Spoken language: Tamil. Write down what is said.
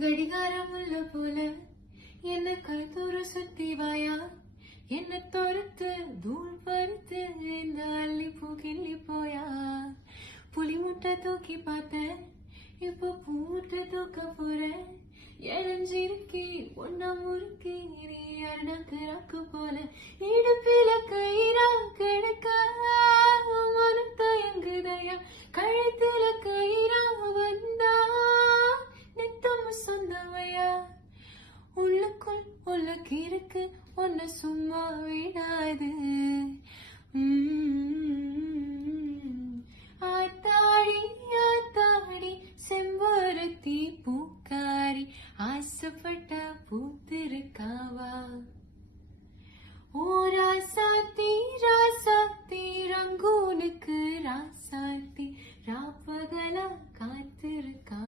கடிகாரம் உள்ள போல என்ன கழுத்தூர சுத்தி வாயா, என்ன தொறுத்து தூள் பருத்து இந்த அள்ளி பூ கிள்ளி போயா. புலி முட்டை தூக்கி பார்த்தேன், இப்ப பூ முட்டை தூக்க போறேன். எரஞ்சிருக்கி ஒன்னா முறுக்கி நீ அண்ணாக்கு ராக்கு போல. இடுப்பில கயிறா கிடைக்க மனம் தயங்குதையா, கழுத்துல கயிறா வந்தா நித்தம் சொந்தமையா. உள்ளுக்குள் உள்ளக்கு இருக்கு ஒன்ன சும்மா விடாது. ஆத்தாடி ஆத்தாடி செம்பருத்தி பூக்காரி, ஆசைப்பட்ட பூத்திருக்காவா.